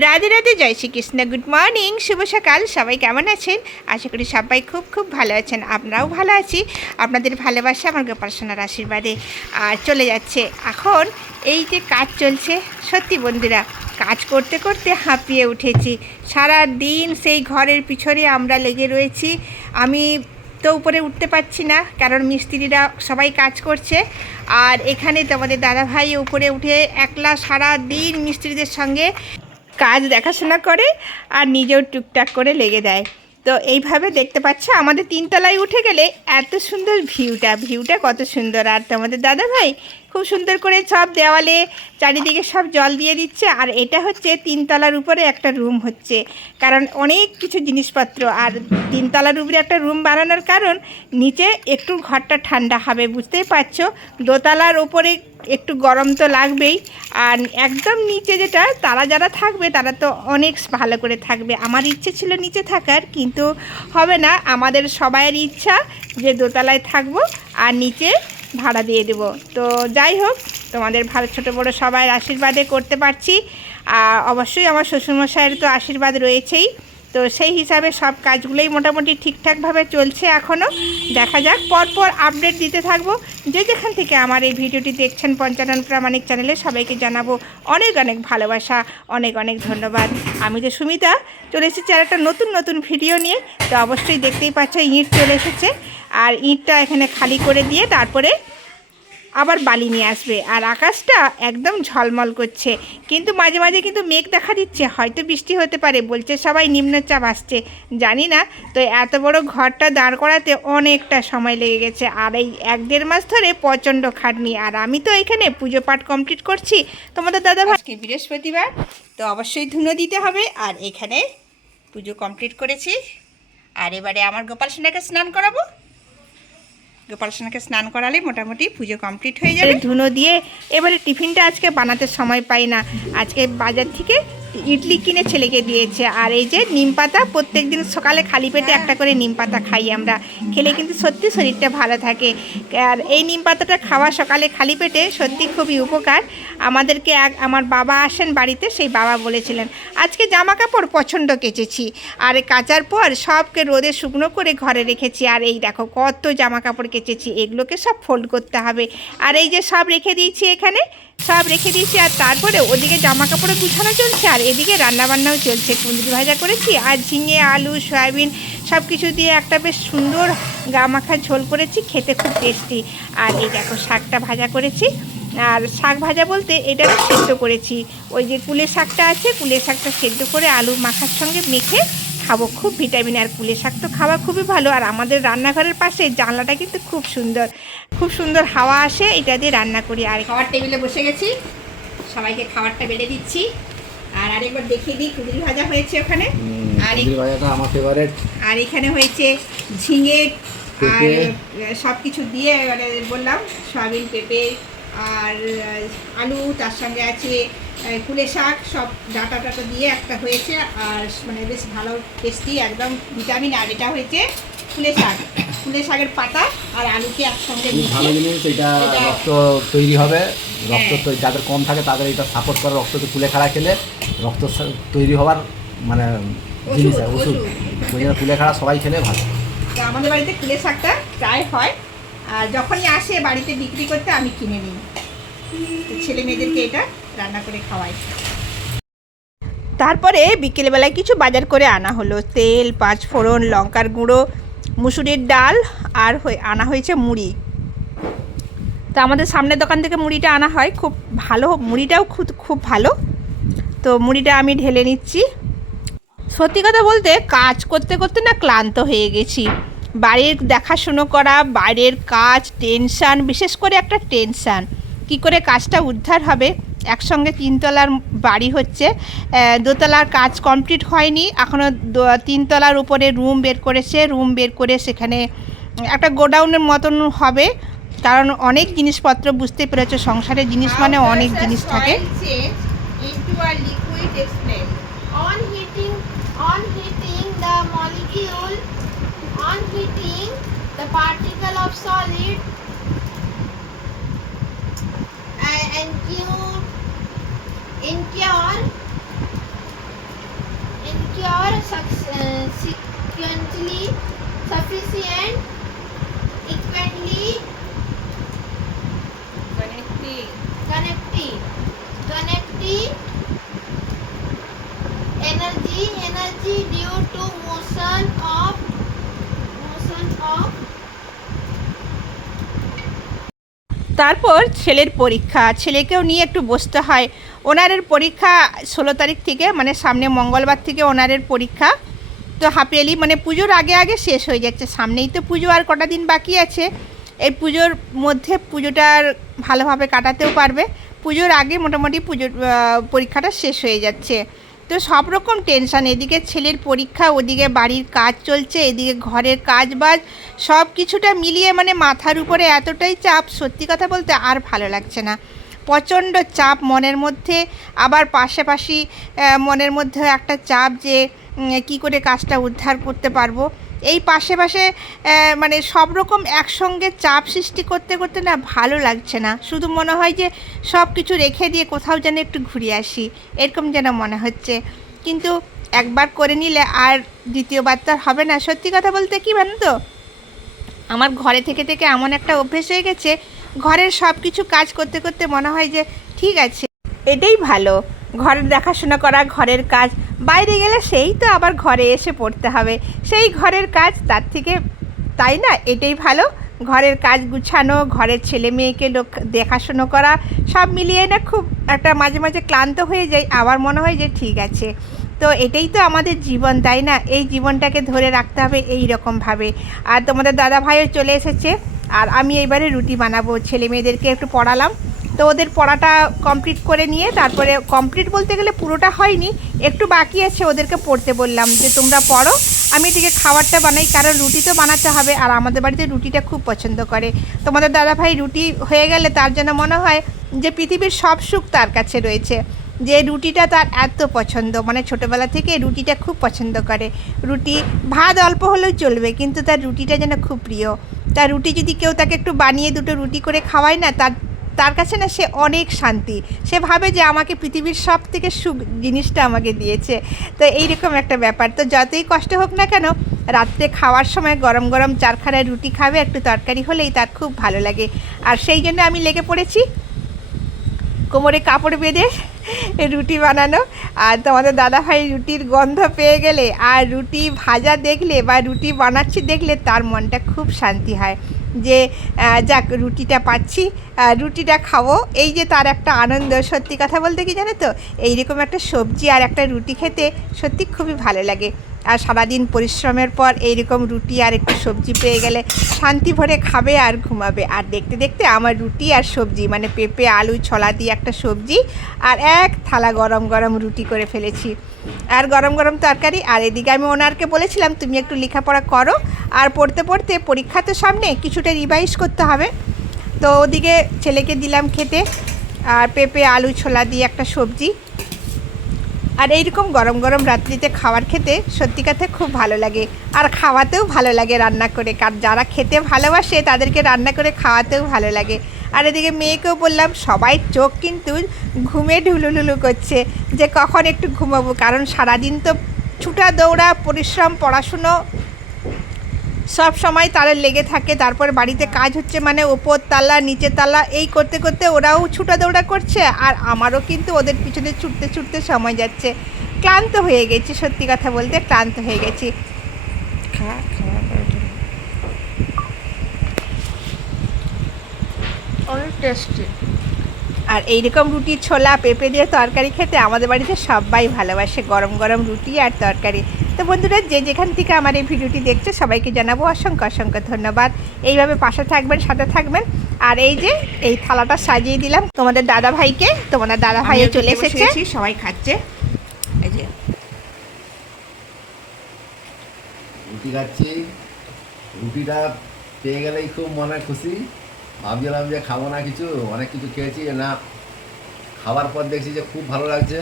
রাধে রাধে, জয় Shrikrishna good morning শুভ সকাল, সবাই কেমন আছেন? আশা করি সবাই খুব খুব ভালো আছেন আপনারাও ভালো আছি। আপনাদের ভালোবাসা, আমার গোপালসোনার আশীর্বাদে। আর চলে যাচ্ছে এখন এই যে কাজ চলছে, সত্যি বন্ধুরা, কাজ করতে করতে হাঁপিয়ে উঠেছি। সারা দিন সেই ঘরের পিছনে আমরা লেগে রয়েছি। আমি তো উপরে উঠতে পারছি না, কারণ মিস্ত্রিরা সবাই কাজ করছে। আর এখানে তোমাদের দাদাভাই উপরে উঠে একলা সারা দিন মিস্ত্রিদের সঙ্গে কাজ দেখাশোনা করে আর নিজেও টুকটাক করে লেগে দেয়। তো এইভাবে দেখতে পাচ্ছ, আমাদের তিনতলায় উঠে গেলে এত সুন্দর ভিউটা ভিউটা কত সুন্দর। আর তোমাদের দাদা ভাই খুব সুন্দর করে সব দেওয়ালে চারিদিকে সব জল দিয়ে দিচ্ছে। আর এটা হচ্ছে তিনতলার উপরে একটা রুম হচ্ছে। কারণ অনেক কিছু জিনিসপত্র। আর তিনতলার উপরে একটা রুম বানানোর কারণ নিচে একটু ঘরটা ঠান্ডা হবে, বুঝতেই পারছ? দোতলার ওপরে একটু গরম তো লাগবেই। আর একদম নিচে যেটা, তারা যারা থাকবে, তারা তো অনেক ভালো করে থাকবে। আমার ইচ্ছে ছিল নিচে থাকার, কিন্তু হবে না। আমাদের সবাইয়ের ইচ্ছা যে দোতলায় থাকব। আর নিচে ভাড়া দিয়ে দেবো। তো যাই হোক, তোমাদের ভালো ছোটো বড়ো সবাই আশীর্বাদে করতে পারছি। আর অবশ্যই আমার শ্বশুরমশাইয়ের তো আশীর্বাদ রয়েছেই। তো সেই হিসাবে সব কাজগুলোই মোটামুটি ঠিকঠাকভাবে চলছে এখনও দেখা যাক, পরপর আপডেট দিতে থাকব। যে যেখান থেকে আমার এই ভিডিওটি দেখছেন পঞ্চানন প্রামাণিক চ্যানেলে, সবাইকে জানাব অনেক অনেক ভালোবাসা, অনেক অনেক ধন্যবাদ। আমি তো সুমিতা, চলে এসেছি আর একটা নতুন নতুন ভিডিও নিয়ে। তো অবশ্যই দেখতেই পাচ্ছ, ইঁট চলে এসেছে। আর ইঁটটা এখানে খালি করে দিয়ে তারপরে আবার বালি নিয়ে আসবে। আর আকাশটা একদম ঝলমল করছে। কিন্তু মাঝে মাঝে কিন্তু মেঘ দেখা দিচ্ছে। হয়তো বৃষ্টি হতে পারে, বলছে সবাই নিম্নচাপ আসছে। জানি না, তো এত বড় ঘরটা দাঁড় করাতে অনেকটা সময় লেগে গেছে। আর এই এক দেড় মাস ধরে প্রচণ্ড খাটনি। আর আমি তো এখানে পুজো পাঠ কমপ্লিট করছি। তোমাদের দাদা আজকে বৃহস্পতিবার, তো অবশ্যই ধুনো দিতে হবে। আর এখানে পুজো কমপ্লিট করেছি। আর এবারে আমার গোপাল সোনাকে স্নান করাবো। গোপাল সোনাকে স্নান করালে মোটামুটি পুজো কমপ্লিট হয়ে যাবে। ধুনো দিয়ে এবারে টিফিনটা আজকে বানাতে সময় পাই না। আজকে বাজার থেকে ইডলি কিনে ছেলেকে দিয়েছে। আর এই যে নিম পাতা প্রত্যেক দিন সকালে খালি পেটে একটা করে নিম পাতা খাই আমরা। খেলে কিন্তু সত্যি শরীরটা ভালো থাকে। আর এই নিম পাতাটা খাওয়া সকালে খালি পেটে সত্যি খুবই উপকার। আমাদেরকে এক আমার বাবা আসেন বাড়িতে, সেই বাবা বলেছিলেন, আজকে জামা কাপড় পছন্দ কেচেছি। আর কাচার পর সবকে রোদে শুকনো করে ঘরে রেখেছি। আর এই দেখো কত জামা কাপড় কেচেছি। এগুলোকে সব ফোল্ড করতে হবে। আর এই যে সব রেখে দিয়েছি এখানে সব রেখে দিয়েছি আর তারপরে ওদিকে জামা কাপড়ে গুছানো চলছে আর এদিকে রান্নাবান্নাও চলছে। কুঁদরি ভাজা করেছি আর ঝিঙে, আলু, সয়াবিন সব কিছু দিয়ে একটা বেশ সুন্দর গা মাখা ঝোল করেছি, খেতে খুব টেস্টি আর এই দেখো শাকটা ভাজা করেছি। আর শাক ভাজা বলতে এটা সেদ্ধ করেছি। ওই যে কুলের শাকটা আছে, কুলের শাকটা সেদ্ধ করে আলু মাখার সঙ্গে মেখে খাব। খুব ভিটামিন আর কুলে শাক তো খাওয়া খুবই ভালো। আর আমাদের রান্নাঘরের পাশে জানলাটা কিন্তু খুব সুন্দর। খুব সুন্দর হাওয়া আসে এটা দিয়ে রান্না করি। আর খাওয়ার টেবিলে বসে গেছি। সবাইকে খাবারটা বেড়ে দিচ্ছি। আর আরেকবার দেখিয়ে দিই কুদরি ভাজা হয়েছে ওখানে। আর ভাজাটা আমার ফেভারিট আর এখানে হয়েছে ঝিঙে আর সব কিছু দিয়ে মানে বললাম সয়াবিন পেঁপে আর আলু তার সঙ্গে আছে কুলে শাক সব ডাটা টাটা দিয়ে একটা হয়েছে আর মানে বেশ ভালো টেস্টি একদম ভিটামিন আর এটা হয়েছে কুলে শাক। কুলে শাকের পাতা আর আলুকে একসঙ্গে ভালো জিনিস এটা রক্ত তৈরি হবে। রক্ত হ্যাঁ। যাদের কম থাকে তাদের এটা সাপোর্ট করে রক্তকে কুলে খাড়া খেলে রক্ত তৈরি হওয়ার মানে জিনিস ওষুধ। ওই জন্য কুলে খাড়া সবাই খেলে ভালো। তো আমাদের বাড়িতে কুলে শাকটা প্রায় হয়। আর যখনই আসে বাড়িতে বিক্রি করতে আমি কিনে নিই। ছেলে মেয়েদেরকে এটা রান্না করে খাওয়াই। তারপরে বিকেলবেলায় কিছু বাজার করে আনা হলো। তেল পাঁচ ফোড়ন লঙ্কার গুঁড়ো, মুসুরির ডাল আর আনা হয়েছে মুড়ি। তো আমাদের সামনের দোকান থেকে মুড়িটা আনা হয়। খুব ভালো, মুড়িটাও খুব খুব ভালো। তো মুড়িটা আমি ঢেলে নিচ্ছি। সত্যি কথা বলতে কাজ করতে করতে না ক্লান্ত হয়ে গেছি। বাড়ির দেখাশুনো করা, বাইরের কাজ, টেনশান, বিশেষ করে একটা টেনশান। কি করে কাজটা উদ্ধার হবে? একসঙ্গে তিনতলার বাড়ি হচ্ছে। দোতলার কাজ কমপ্লিট হয়নি। এখনও তিনতলার উপরে রুম বের করেছে। রুম বের করে সেখানে একটা গোডাউনের মতন হবে। কারণ অনেক জিনিসপত্র বুঝতে পেরেছ সংসারের জিনিস মানে অনেক জিনিস থাকে। the particle of solid and include इनके और इनके और सिक्वेंटली सफिशियंट इक्वेंटली তারপর ছেলের পরীক্ষা, ছেলেকেও নিয়ে একটু বসতে হয়। ওনারের পরীক্ষা ষোলো তারিখ থেকে মানে সামনে মঙ্গলবার থেকে ওনারের পরীক্ষা। তো হাফ মানে পুজোর আগে আগে শেষ হয়ে যাচ্ছে। সামনেই তো পুজো, আর কটা দিন বাকি আছে। এই পুজোর মধ্যে পুজোটার ভালোভাবে কাটাতেও পারবে। পুজোর আগে মোটামুটি পুজোর পরীক্ষাটা শেষ হয়ে যাচ্ছে। তো সব রকম টেনশান, এদিকে ছেলের পরীক্ষা, ওদিকে বাড়ির কাজ চলছে, এদিকে ঘরের কাজ বাজ সব কিছুটা মিলিয়ে মানে মাথার উপরে এতটাই চাপ, সত্যি কথা বলতে আর ভালো লাগছে না। প্রচণ্ড চাপ মনের মধ্যে, আবার পাশাপাশি মনের মধ্যে একটা চাপ যে কি করে কাজটা উদ্ধার করতে পারব। এই পাশে পাশে মানে সব রকম একসঙ্গে চাপ সৃষ্টি করতে করতে না ভালো লাগছে না। শুধু মনে হয় যে সব কিছু রেখে দিয়ে কোথাও যেন একটু ঘুরে আসি, এরকম যেন মনে হচ্ছে। কিন্তু একবার করে নিলে আর দ্বিতীয়বার তো হবে না। সত্যি কথা বলতে কি জানো তো? আমার ঘরে থেকে থেকে এমন একটা অভ্যেস হয়ে গেছে, ঘরের সব কিছু কাজ করতে করতে মনে হয় যে ঠিক আছে, এটাই ভালো। ঘরের দেখাশোনা করা, ঘরের কাজ। বাইরে গেলে সেই তো আবার ঘরে এসে পড়তে হবে। সেই ঘরের কাজ তার থেকে তাই না? এটাই ভালো। ঘরের কাজ গুছানো, ঘরের ছেলে মেয়েকে লোক দেখাশুনো করা, সব মিলিয়ে না খুব একটা মাঝে মাঝে ক্লান্ত হয়ে যায় আবার মনে হয় যে ঠিক আছে। তো এটাই তো আমাদের জীবন, তাই না? এই জীবনটাকে ধরে রাখতে হবে এই রকমভাবে আর তোমাদের দাদা ভাইও চলে এসেছে। আর আমি এবারে রুটি বানাবো। ছেলে মেয়েদেরকে একটু পড়ালাম। তো ওদের পড়াটা কমপ্লিট করে নিয়ে তারপরে কমপ্লিট বলতে গেলে পুরোটা হয়নি, একটু বাকি আছে ওদেরকে পড়তে বললাম যে তোমরা পড়ো। আমি এদিকে খাবারটা বানাই, কারণ রুটি তো বানাতে হবে আর আমাদের বাড়িতে রুটিটা খুব পছন্দ করে। তোমাদের দাদা ভাই রুটি হয়ে গেলে তার জন্য মনে হয় যে পৃথিবীর সব সুখ তার কাছে রয়েছে, যে রুটিটা তার এত পছন্দ। মানে ছোটোবেলা থেকে রুটিটা খুব পছন্দ করে। রুটি ভাত অল্প হলেও চলবে, কিন্তু তার রুটিটা যেন খুব প্রিয়। তার রুটি যদি কেউ তাকে একটু বানিয়ে দুটো রুটি করে খাওয়ায় না, তার তার কাছে না সে অনেক শান্তি। সে ভাবে যে আমাকে পৃথিবীর সব থেকে সুখ জিনিসটা আমাকে দিয়েছে। তো এইরকম একটা ব্যাপার। তো যতই কষ্ট হোক না কেন, রাত্রে খাওয়ার সময় গরম গরম চারখানায় রুটি খাবে, একটু তরকারি হলেই তার খুব ভালো লাগে। আর সেই জন্য আমি লেগে পড়েছি। কোমরে কাপড় বেঁধে রুটি বানানো। আর তোমাদের দাদা ভাই রুটির গন্ধ পেয়ে গেলে, আর রুটি ভাজা দেখলে বা রুটি বানাচ্ছি দেখলে তার মনটা খুব শান্তি হয়। যে যাক, রুটিটা পাচ্ছি। রুটিটা খাব। এই যে তার একটা আনন্দ, সত্যি কথা বলতে কি জানো তো? এইরকম একটা সবজি আর একটা রুটি খেতে সত্যি খুবই ভালো লাগে। আর সারাদিন পরিশ্রমের পর এইরকম রুটি আর একটু সবজি পেয়ে গেলে শান্তি ভরে খাবে আর ঘুমাবে। আর দেখতে দেখতে আমার রুটি আর সবজি মানে পেঁপে, আলু, ছলা দিয়ে একটা সবজি আর এক থালা গরম গরম রুটি করে ফেলেছি। আর গরম গরম তরকারি, আর এদিকে আমি ওনারকে বলেছিলাম, তুমি একটু লেখাপড়া করো। আর পড়তে পড়তে পরীক্ষা তো সামনে, কিছুটা রিভাইজ করতে হবে। তো ওদিকে ছেলেকে দিলাম খেতে, আর পেঁপে, আলু, ছোলা দিয়ে একটা সবজি। আর এইরকম গরম গরম রাত্রিতে খাবার খেতে সত্যি কথা খুব ভালো লাগে। আর খাওয়াতেও ভালো লাগে রান্না করে কার যারা খেতে ভালোবাসে তাদেরকে রান্না করে খাওয়াতেও ভালো লাগে। আর এদিকে মেয়েকেও বললাম, সবাই চোখ কিন্তু ঘুমে ঢুলুলুলু করছে যে কখন একটু ঘুমাবো, কারণ সারাদিন তো ছুটা দৌড়া, পরিশ্রম, পড়াশুনো সব সময় তারা লেগে থাকে তারপর বাড়িতে কাজ হচ্ছে মানে ওপর তালা নিচের তালা এই করতে করতে ওরাও ছুটা দৌড়া করছে আর আমারও কিন্তু ওদের পিছনে ছুটতে ছুটতে সময় যাচ্ছে। ক্লান্ত হয়ে গেছি সত্যি কথা বলতে ক্লান্ত হয়ে গেছি। অনেক টেস্টি আর এইরকম রুটি ছোলা পেঁপে দিয়ে তরকারি খেতে আমাদের বাড়িতে সবাই ভালোবাসে গরম গরম রুটি আর তরকারি। তো বন্ধুরা যে যেখান থেকে আমার এই ভিডিওটি দেখছে সবাইকে জানাব অসংখ্য অসংখ্য ধন্যবাদ। এইভাবে পাশে থাকবেন সাথে থাকবেন। আর এই যে এই থালাটা সাজিয়ে দিলাম তোমাদের দাদা ভাইকে তোমাদের দাদা ভাইও চলে এসেছে। সবাই খাচ্ছে। এই যে। রুটি খাচ্ছি। রুটিটা পেয়ে গেলেই খুব মনে খুশি। ভাবছিলাম যে খাব না কিছু অনেক কিছু খেয়েছি না খাবার পর দেখছি যে খুব ভালো লাগছে।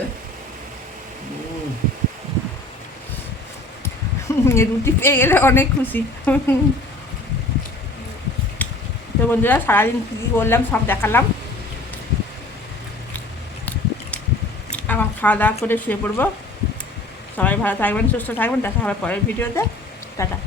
রুটি পেয়ে গেলে অনেক খুশি। তো বন্ধুরা, সারাদিন কী বললাম সব দেখালাম। আমার খাওয়া দাওয়া করে শুয়ে পড়ব। সবাই ভালো থাকবেন, সুস্থ থাকবেন। দেখা হবে পরের ভিডিওতে। টাটা।